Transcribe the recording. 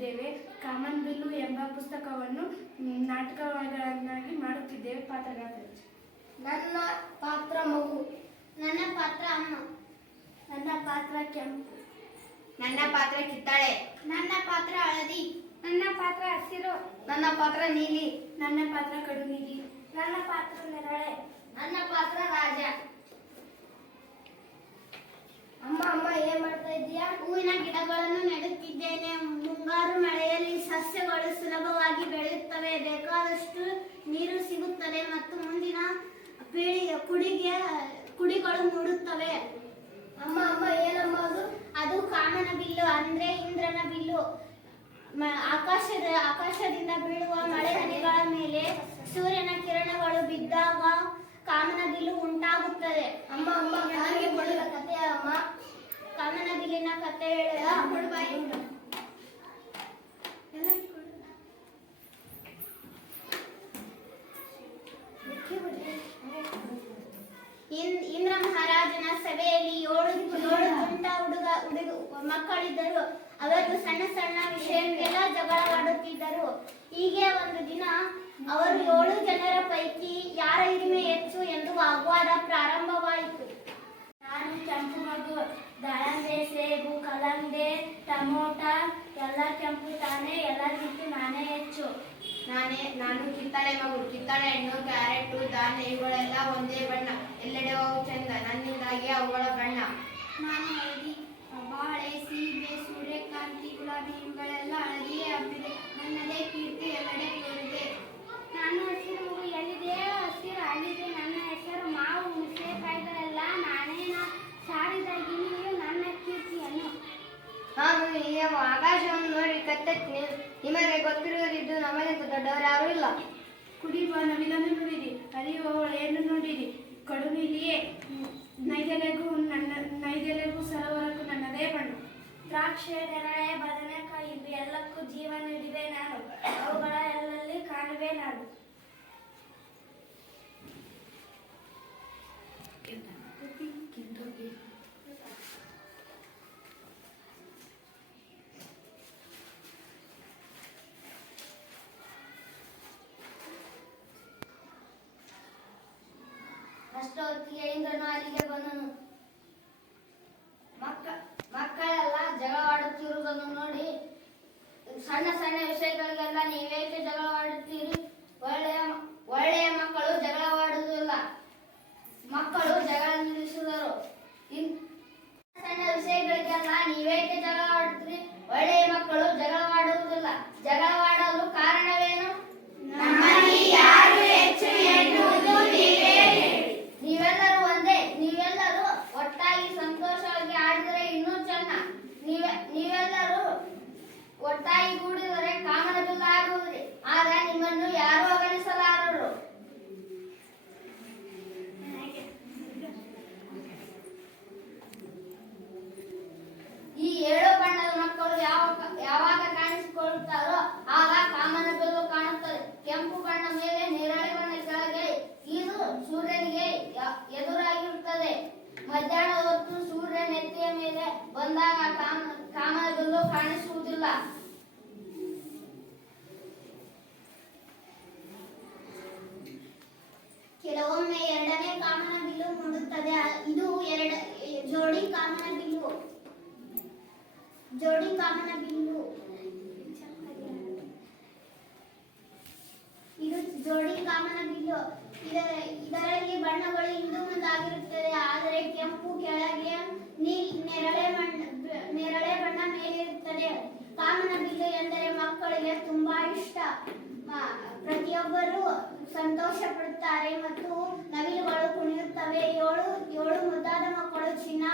ಮಾಡುತ್ತಿದ್ದೇವೆ. ಕಾಮನಬಿಲ್ಲು ಎಂಬ ಪುಸ್ತಕವನ್ನು ನಾಟಕಗಳನ್ನಾಗಿ ಮಾಡುತ್ತಿದ್ದೇವೆ. ಪಾತ್ರಗಾರ: ನನ್ನ ಪಾತ್ರ ಮಗು. ನನ್ನ ಪಾತ್ರ ಅಮ್ಮ. ನನ್ನ ಪಾತ್ರ ಕೆಂಪು. ನನ್ನ ಪಾತ್ರ ಕಿತ್ತಾಳೆ. ನನ್ನ ಪಾತ್ರ ಹಳದಿ. ನನ್ನ ಪಾತ್ರ ಹಸಿರು. ನನ್ನ ಪಾತ್ರ ನೀಲಿ. ನನ್ನ ಪಾತ್ರ ಕಡು ನೀಲಿ. ನನ್ನ ಪಾತ್ರ ನೆರಳೆ. ನನ್ನ ಪಾತ್ರ ರಾಜ. ಅಮ್ಮ ಏನ್ ಮಾಡ್ತಾ ಇದ್ದೀಯಾ? ಹೂವಿನ ಗಿಡಗಳನ್ನು ನೆಡುತ್ತಿದ್ದೇನೆ. ಮುಂಗಾರು ಮಳೆಯಲ್ಲಿ ಸಸ್ಯಗಳು ಸುಲಭವಾಗಿ ಬೆಳೆಯುತ್ತವೆ. ಬೇಕಾದಷ್ಟು ನೀರು ಸಿಗುತ್ತದೆ ಮತ್ತು ಮುಂದಿನ ಕುಡಿಗಳು ಮೂಡುತ್ತವೆ. ಅಮ್ಮ ಏನಮ್ಮ ಅದು? ಅದು ಕಾಮನ ಬಿಲ್ಲು, ಅಂದ್ರೆ ಇಂದ್ರನ ಬಿಲ್ಲು. ಆಕಾಶದಿಂದ ಬೀಳುವ ಮಳೆ ಹನಿಗಳ ಮೇಲೆ ಸೂರ್ಯನ ಕಿರಣಗಳು ಬಿದ್ದಾಗ ಕಾಮನ ಬಿಲ್ಲು ಉಂಟಾಗುತ್ತದೆ. ಅಮ್ಮ ನನಗೆ ಕೊಡುವ ಕಥೆ ಅಮ್ಮ. ಕಾಮನ ಬಿಲ್ಲಿನ ಕಥೆ ಹೇಳ. ಇಂದ್ರ ಮಹಾರಾಜನ ಸಭೆಯಲ್ಲಿ ಏಳು ತುಂಟ ಮಕ್ಕಳಿದ್ದರು. ಅವರು ಸಣ್ಣ ಸಣ್ಣ ವಿಷಯಕ್ಕೆಲ್ಲ ಜಗಳವಾಡುತ್ತಿದ್ದರು. ಹೀಗೆ ಒಂದು ದಿನ ಅವರು 7 ಜನರ ಪೈಕಿ ಯಾರ ಹಿರಿಮೆ ಹೆಚ್ಚು ಎಂದು ವಾಗ್ವಾದ ಪ್ರಾರಂಭವಾಯಿತು. ನಾನು ಕೆಂಪು ಮಗು. ದಾಳಂಬೆ, ಸೇಬು, ಕಲ್ಲಂಗಡಿ, ಟಮೋಟ ಎಲ್ಲ ಕೆಂಪು ತಾನೇ, ಎಲ್ಲರಿಗಿಂತ ನಾನೇ ಹೆಚ್ಚು. ನಾನು ಕಿತ್ತಾಳೆ ಮಗು. ಕಿತ್ತಾಳೆ ಹಣ್ಣು, ಕ್ಯಾರೆಟ್, ಧಾನ್ಯ ಇವುಗಳೆಲ್ಲ ಒಂದೇ ಬಣ್ಣ. ಎಲ್ಲೆಡೆ ಅವು ಚಂದ, ನನ್ನಿಂದಾಗಿ ಅವುಗಳ ಬಣ್ಣ. ನಾನು ಹಳದಿ. ಬಾಳೆ, ಸೀಬೆ, ಸೂರ್ಯಕಾಂತಿ, ಗುಲಾಬಿ ಇವುಗಳೆಲ್ಲ ಹಳದಿಯೇ ಹಬ್ಬಿದೆ. ನನ್ನದೇ ಕೀರ್ತಿ ಎಲ್ಲೆಡೆ ತೋರಿದೆ. ನಾನು ಹಸಿರು ಮಗು. ಎಲ್ಲಿದೆ ಹಸಿರು ಅಲ್ಲಿದೆ ನನ್ನ ಹೆಸರು. ಮಾವು, ಹುಣಸೆಕಾಯಿಗಳೆಲ್ಲ ನಾನೇ ಸಾರಿದಾಗಿನಿ ನನ್ನ ಕೀರ್ತಿಯನ್ನು. ನಾನು ಈ ಆಕಾಶವನ್ನು ನೋಡಿ ಕತ್ತೆತ್ತೀನಿ. ನಿಮಗೆ ಗೊತ್ತಿರುವುದಿದ್ದು ನಮಗಿಂತ ದೊಡ್ಡವರು ಯಾರೂ ಇಲ್ಲ. ಕುಡಿಯುವ ನವಿಲನ್ನು ನೋಡಿರಿ, ಹರಿಯುವ ಹೊಳೆಯನ್ನು ನೋಡಿರಿ. ಕಡು ನೀಲಿಯೇ ನೈದೆಲೆಗೂ ಸರೋವರಕ್ಕೂ ನನ್ನದೇ ಬಣ್ಣ. ದ್ರಾಕ್ಷೆ, ನೆರಳೆ, ಬದನೆಕಾಯಿ ಇವು ಎಲ್ಲಕ್ಕೂ ಜೀವ ನೀಡಿದೆ ನಾನು. ಅವುಗಳ ಎಲ್ಲಲ್ಲಿ ಕಾಣುವೆ ನಾನು. ಅಷ್ಟೊತ್ತಿಗೆ ಇಂದ್ರನು ಅಲ್ಲಿಗೆ ಬಂದನು. ಮಕ್ಕಳೆಲ್ಲ ಜಗಳವಾಡುತ್ತಿರುವುದನ್ನು ನೋಡಿ, ಸಣ್ಣ ಸಣ್ಣ ವಿಷಯಗಳಿಗೆಲ್ಲ ನೀವೇಕೆ ಜಗಳವಾಡುತ್ತೀರಿ? ಒಳ್ಳೆಯ ಮಕ್ಕಳು ಜಗಳವಾಡುವುದಿಲ್ಲ. ಮಕ್ಕಳು ಜಗಳ ನಿಲ್ಲಿಸಿದರು. ಸಣ್ಣ ವಿಷಯಗಳಿಗೆಲ್ಲ ನೀವೇಕೆ ಜಗಳವಾಡುತ್ತೀರಿ? ಒಳ್ಳೆಯ ಮಕ್ಕಳು ಜಗಳವಾಡುವುದಿಲ್ಲ. ಜಗಳವಾಡಲು ಕಾರಣವೇನು? ನೀವೆಲ್ಲರೂ ಒಂದೇ. ನೀವೆಲ್ಲರೂ ಒಟ್ಟಾಗಿ ಸಂತೋಷವಾಗಿ ಆಡಿದರೆ ಇನ್ನೂ ಚೆನ್ನ. ನೀವೆಲ್ಲರೂ ಒಟ್ಟಾಗಿ ಕೂಡಿದರೆ ಕಾಮನ ಬಿಲ್ಲು ಆಗುವುದಿಲ್ಲ. ಆಗ ನಿಮ್ಮನ್ನು ಯಾರೂ ಅಗಣಿಸಲಾರರು. ಈ 7 ಬಣ್ಣದ ಮಕ್ಕಳು ಯಾವಾಗ ಕಾಣಿಸಿಕೊಳ್ಳುತ್ತಾರೋ ಆಗ ಕಾಮನ ಬಿಲ್ಲು ಕಾಣುತ್ತದೆ. ಕೆಂಪು ಬಣ್ಣ ಮೇಲೆ, ನೇರಳೆ ಬಣ್ಣ ಕೆಳಗೆ. ಇದು ಸೂರ್ಯನಿಗೆ ಎದುರಾಗಿರುತ್ತದೆ. ಮಧ್ಯಾಹ್ನ ಹೊತ್ತು ಸೂರ್ಯ ನೆತ್ತಿಯ ಮೇಲೆ ಬಂದಾಗ ಕಾಮನ ಬಿಲ್ಲು ಕಾಣಿಸುವುದಿಲ್ಲ. ಕೆಲವೊಮ್ಮೆ 2ನೇ ಕಾಮನ ಬಿಲ್ಲು ಮೂಡುತ್ತದೆ. ಇದು ಜೋಡಿ ಕಾಮನ ಬಿಲ್ಲು. ಇದು ಜೋಡಿ ಕಾಮನ ಬಿಲ್ಲು. ಇದರಲ್ಲಿ ಬಣ್ಣಗಳು ಹಿಂದು ಮುಂದಾಗಿರುತ್ತದೆ. ಆದರೆ ಕೆಂಪು ಕೆಳಗೆ, ನೇರಳೆ ಬಣ್ಣ ಮೇಲಿರುತ್ತದೆ. ಕಾಮನ ಬಿಲ್ಲು ಎಂದರೆ ಮಕ್ಕಳಿಗೆ ತುಂಬಾ ಇಷ್ಟ. ಪ್ರತಿಯೊಬ್ಬರೂ ಸಂತೋಷ ಪಡುತ್ತಾರೆ ಮತ್ತು ನವಿಲುಗಳು ಕುಣಿಯುತ್ತವೆ. 7 ಮುದ್ದಾದ ಮಕ್ಕಳು ಚಿನ್ನ